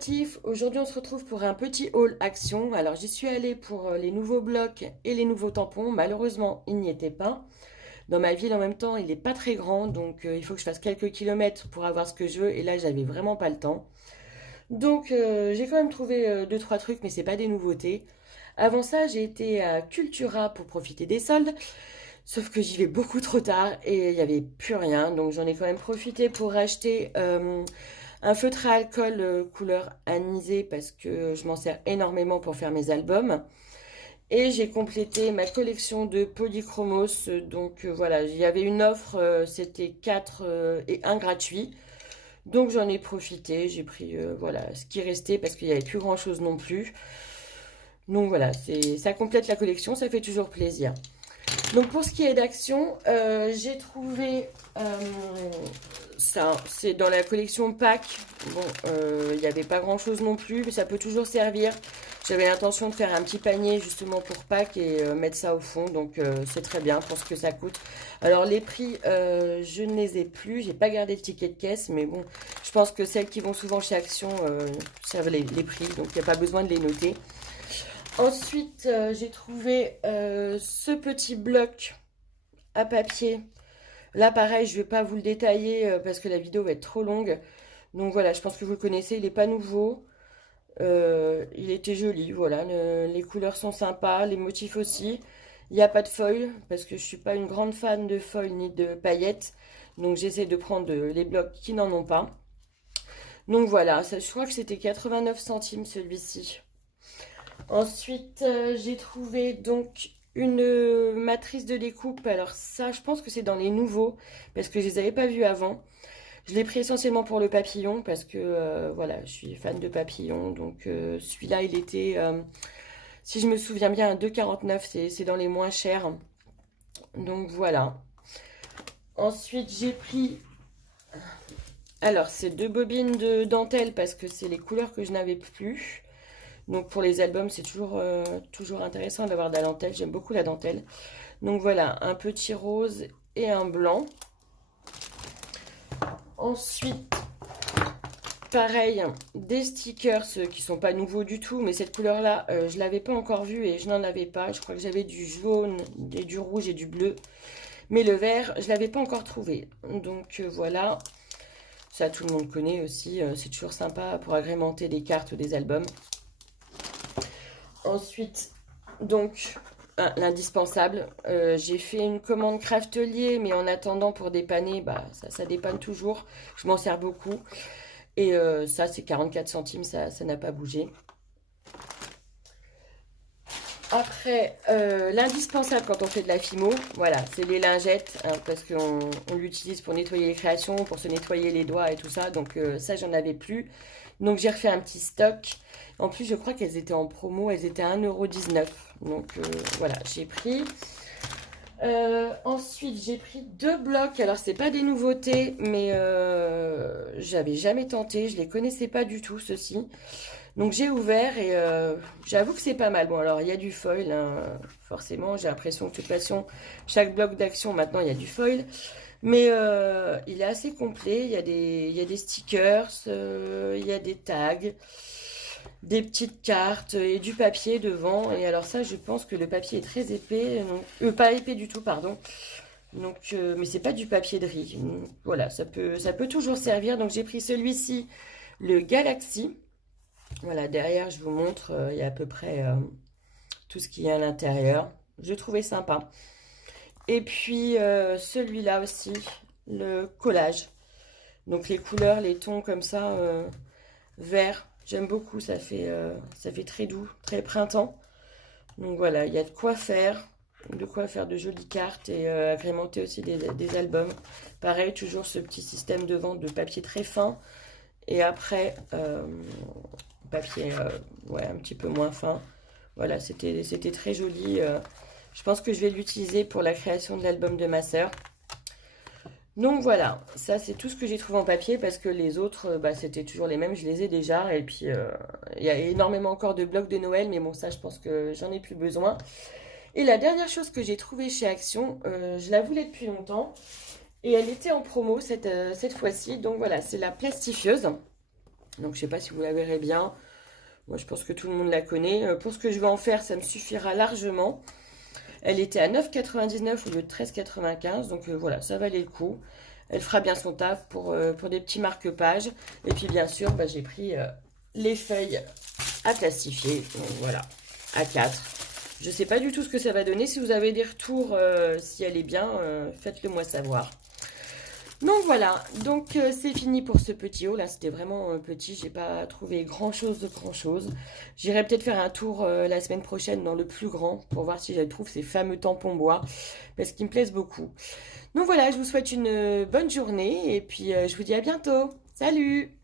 créatif, aujourd'hui on se retrouve pour un petit haul action. Alors j'y suis allée pour les nouveaux blocs et les nouveaux tampons. Malheureusement il n'y était pas. Dans ma ville en même temps il n'est pas très grand, donc il faut que je fasse quelques kilomètres pour avoir ce que je veux. Et là j'avais vraiment pas le temps. Donc j'ai quand même trouvé deux trois trucs, mais c'est pas des nouveautés. Avant ça j'ai été à Cultura pour profiter des soldes. Sauf que j'y vais beaucoup trop tard et il n'y avait plus rien. Donc j'en ai quand même profité pour acheter un feutre à alcool couleur anisée parce que je m'en sers énormément pour faire mes albums. Et j'ai complété ma collection de polychromos. Donc voilà, il y avait une offre, c'était 4 et un gratuit. Donc j'en ai profité, j'ai pris voilà ce qui restait parce qu'il n'y avait plus grand chose non plus. Donc voilà, ça complète la collection, ça fait toujours plaisir. Donc pour ce qui est d'action, j'ai trouvé ça, c'est dans la collection pack. Bon, il n'y avait pas grand chose non plus, mais ça peut toujours servir. J'avais l'intention de faire un petit panier justement pour pack et mettre ça au fond, donc c'est très bien pour ce que ça coûte. Alors les prix, je ne les ai plus, j'ai pas gardé le ticket de caisse, mais bon, je pense que celles qui vont souvent chez Action savent les prix, donc il n'y a pas besoin de les noter. Ensuite, j'ai trouvé ce petit bloc à papier. Là, pareil, je ne vais pas vous le détailler parce que la vidéo va être trop longue. Donc voilà, je pense que vous le connaissez, il n'est pas nouveau. Il était joli, voilà. Les couleurs sont sympas, les motifs aussi. Il n'y a pas de foil parce que je ne suis pas une grande fan de foil ni de paillettes. Donc j'essaie de prendre les blocs qui n'en ont pas. Donc voilà, ça, je crois que c'était 89 centimes celui-ci. Ensuite, j'ai trouvé donc une matrice de découpe. Alors ça, je pense que c'est dans les nouveaux, parce que je les avais pas vus avant. Je l'ai pris essentiellement pour le papillon, parce que voilà, je suis fan de papillons. Donc celui-là, il était, si je me souviens bien, à 2,49. C'est dans les moins chers. Donc voilà. Ensuite, j'ai pris... Alors, c'est deux bobines de dentelle, parce que c'est les couleurs que je n'avais plus. Donc pour les albums, c'est toujours intéressant d'avoir de la dentelle. J'aime beaucoup la dentelle. Donc voilà, un petit rose et un blanc. Ensuite, pareil, des stickers qui sont pas nouveaux du tout. Mais cette couleur-là, je l'avais pas encore vue et je n'en avais pas. Je crois que j'avais du jaune, et du rouge et du bleu. Mais le vert, je l'avais pas encore trouvé. Donc voilà. Ça, tout le monde connaît aussi. C'est toujours sympa pour agrémenter des cartes ou des albums. Ensuite, donc, l'indispensable. J'ai fait une commande Craftelier, mais en attendant pour dépanner, bah, ça dépanne toujours. Je m'en sers beaucoup. Et ça, c'est 44 centimes, ça n'a pas bougé. Après, l'indispensable quand on fait de la fimo, voilà, c'est les lingettes, hein, parce qu'on l'utilise pour nettoyer les créations, pour se nettoyer les doigts et tout ça. Donc ça, j'en avais plus. Donc j'ai refait un petit stock. En plus, je crois qu'elles étaient en promo, elles étaient à 1,19 €. Donc voilà, j'ai pris. Ensuite, j'ai pris deux blocs. Alors, c'est pas des nouveautés, mais j'avais jamais tenté. Je les connaissais pas du tout, ceux-ci. Donc, j'ai ouvert et j'avoue que c'est pas mal. Bon, alors, il y a du foil, hein, forcément. J'ai l'impression que de toute façon, chaque bloc d'action, maintenant, il y a du foil. Mais il est assez complet. Il y a des stickers, il y a des tags, des petites cartes et du papier devant. Et alors ça, je pense que le papier est très épais. Donc, pas épais du tout, pardon. Donc, mais c'est pas du papier de riz. Donc, voilà, ça peut toujours servir. Donc j'ai pris celui-ci, le Galaxy. Voilà, derrière, je vous montre, il y a à peu près tout ce qu'il y a à l'intérieur. Je trouvais sympa. Et puis celui-là aussi, le collage. Donc les couleurs, les tons comme ça, vert. J'aime beaucoup, ça fait très doux, très printemps. Donc voilà, il y a de quoi faire de jolies cartes et agrémenter aussi des albums. Pareil, toujours ce petit système de vente de papier très fin. Et après, papier ouais, un petit peu moins fin. Voilà, c'était très joli. Je pense que je vais l'utiliser pour la création de l'album de ma sœur. Donc voilà, ça c'est tout ce que j'ai trouvé en papier parce que les autres, bah, c'était toujours les mêmes, je les ai déjà. Et puis il y a énormément encore de blocs de Noël, mais bon, ça je pense que j'en ai plus besoin. Et la dernière chose que j'ai trouvée chez Action, je la voulais depuis longtemps et elle était en promo cette fois-ci. Donc voilà, c'est la plastifieuse. Donc je sais pas si vous la verrez bien. Moi je pense que tout le monde la connaît. Pour ce que je vais en faire, ça me suffira largement. Elle était à 9,99 au lieu de 13,95. Donc voilà, ça valait le coup. Elle fera bien son taf pour des petits marque-pages. Et puis bien sûr, bah, j'ai pris les feuilles à plastifier. Donc voilà, à 4. Je sais pas du tout ce que ça va donner. Si vous avez des retours, si elle est bien, faites-le moi savoir. Donc voilà, donc c'est fini pour ce petit haul. Là, c'était vraiment petit, j'ai pas trouvé grand-chose de grand-chose. J'irai peut-être faire un tour la semaine prochaine dans le plus grand pour voir si je trouve ces fameux tampons bois, parce qu'ils me plaisent beaucoup. Donc voilà, je vous souhaite une bonne journée et puis je vous dis à bientôt. Salut!